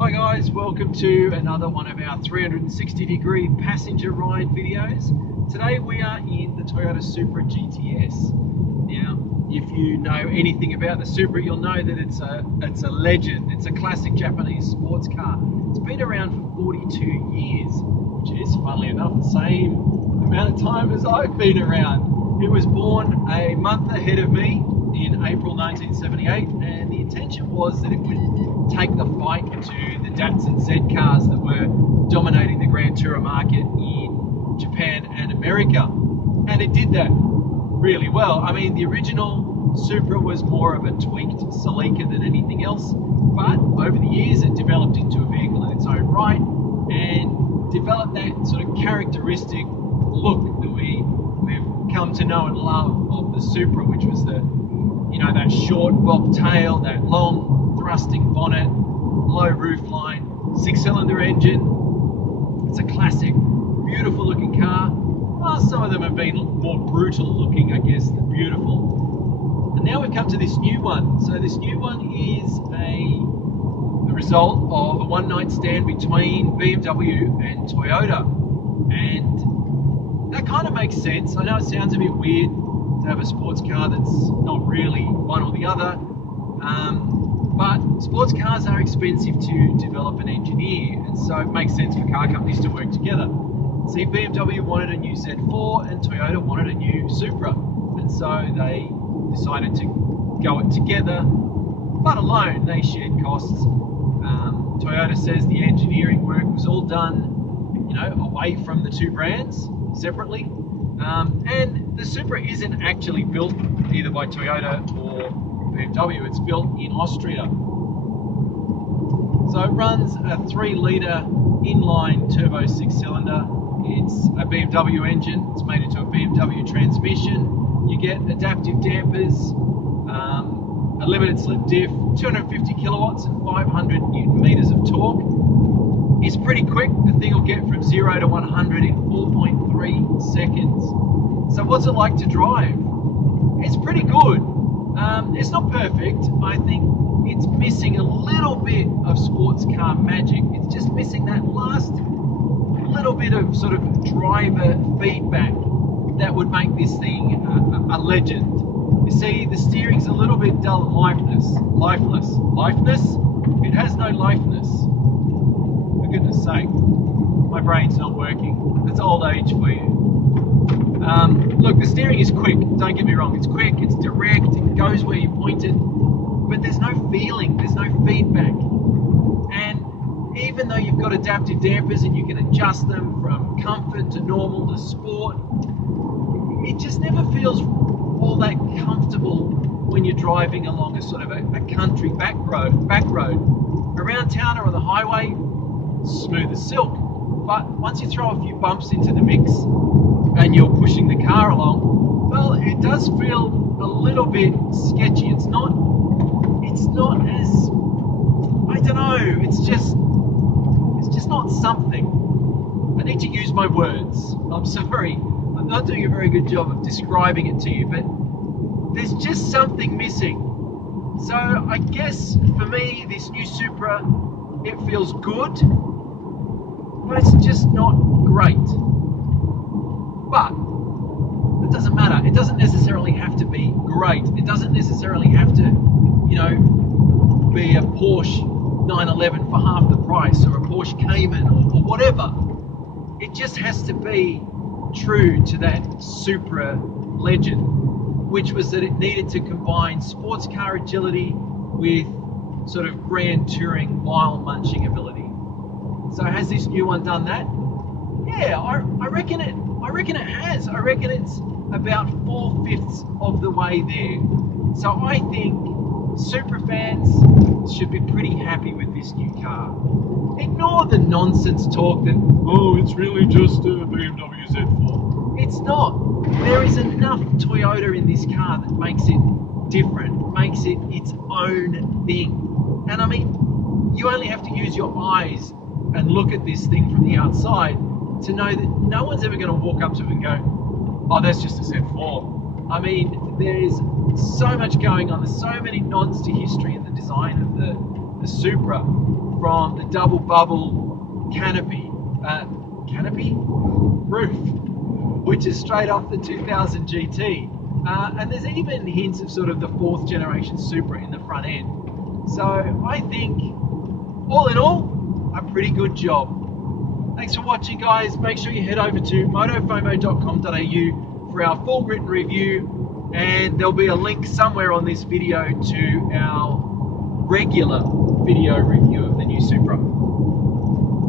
Hi guys, welcome to another one of our 360-degree passenger ride videos. Today we are in the Toyota Supra GTS. Now, if you know anything about the Supra, you'll know that it's a legend. It's a classic Japanese sports car. It's been around for 42 years, which is, funnily enough, the same amount of time as I've been around. It was born a month ahead of me in April 1978, and the intention was that it would take the fight to the Datsun Z cars that were dominating the Grand Tourer market in Japan and America. And it did that really well. I mean, the original Supra was more of a tweaked Celica than anything else, but over the years it developed into a vehicle in its own right and developed that sort of characteristic look that we've come to know and love of the Supra, which was that short bobtail, that long thrusting bonnet, low roof line, 6-cylinder engine. It's a classic, beautiful looking car. Well, some of them have been more brutal looking, I guess, than beautiful. And now we've come to this new one. So this new one is the result of a one-night stand between BMW and Toyota. And that kind of makes sense. I know it sounds a bit weird to have a sports car that's not really one or the other, but sports cars are expensive to develop and engineer, and so it makes sense for car companies to work together. See, BMW wanted a new Z4 and Toyota wanted a new Supra, and so they decided to go it together, but alone. They shared costs. Toyota says the engineering work was all done, away from the two brands, separately. And the Supra isn't actually built either by Toyota or BMW. It's built in Austria. So it runs a 3-litre inline turbo 6-cylinder. It's a BMW engine. It's made into a BMW transmission. You get adaptive dampers, a limited slip diff, 250 kilowatts and 500 newton meters of torque. It's pretty quick. The thing will get from 0 to 100 in 4.3 seconds. So what's it like to drive? It's pretty good. It's not perfect. I think it's missing a little bit of sports car magic. It's just missing that last little bit of sort of driver feedback that would make this thing a legend. You see, the steering's a little bit dull and lifeless. Lifeless? It has no lifeless. For goodness sake, my brain's not working. That's old age for you. Look, the steering is quick, don't get me wrong. It's quick, it's direct, it goes where you point it, but there's no feeling, there's no feedback. And even though you've got adaptive dampers and you can adjust them from comfort to normal to sport, it just never feels all that comfortable when you're driving along a sort of a country back road. Around town or on the highway, smooth as silk. But once you throw a few bumps into the mix and you're pushing the car along, well, it does feel a little bit sketchy. It's not as, I don't know, it's just not something. I need to use my words. I'm sorry, I'm not doing a very good job of describing it to you, but there's just something missing. So I guess for me, this new Supra, it feels good, but it's just not great. But it doesn't matter. It doesn't necessarily have to be great. It doesn't necessarily have to, be a Porsche 911 for half the price or a Porsche Cayman or whatever. It just has to be true to that Supra legend, which was that it needed to combine sports car agility with sort of grand touring mile munching ability. So has this new one done that? Yeah, I reckon it has. I reckon it's about 4/5 of the way there. So I think Supra fans should be pretty happy with this new car. Ignore the nonsense talk that, it's really just a BMW Z4. It's not. There is enough Toyota in this car that makes it different, makes it its own thing. And I mean, you only have to use your eyes and look at this thing from the outside to know that no one's ever going to walk up to it and go, oh, that's just a Z4. I mean, there's so much going on. There's so many nods to history in the design of the Supra. from the double bubble canopy roof, which is straight off the 2000 GT. And there's even hints of sort of the 4th generation Supra in the front end. So I think, all in all, a pretty good job. Thanks for watching, guys. Make sure you head over to motofomo.com.au for our full written review, and there'll be a link somewhere on this video to our regular video review of the new Supra.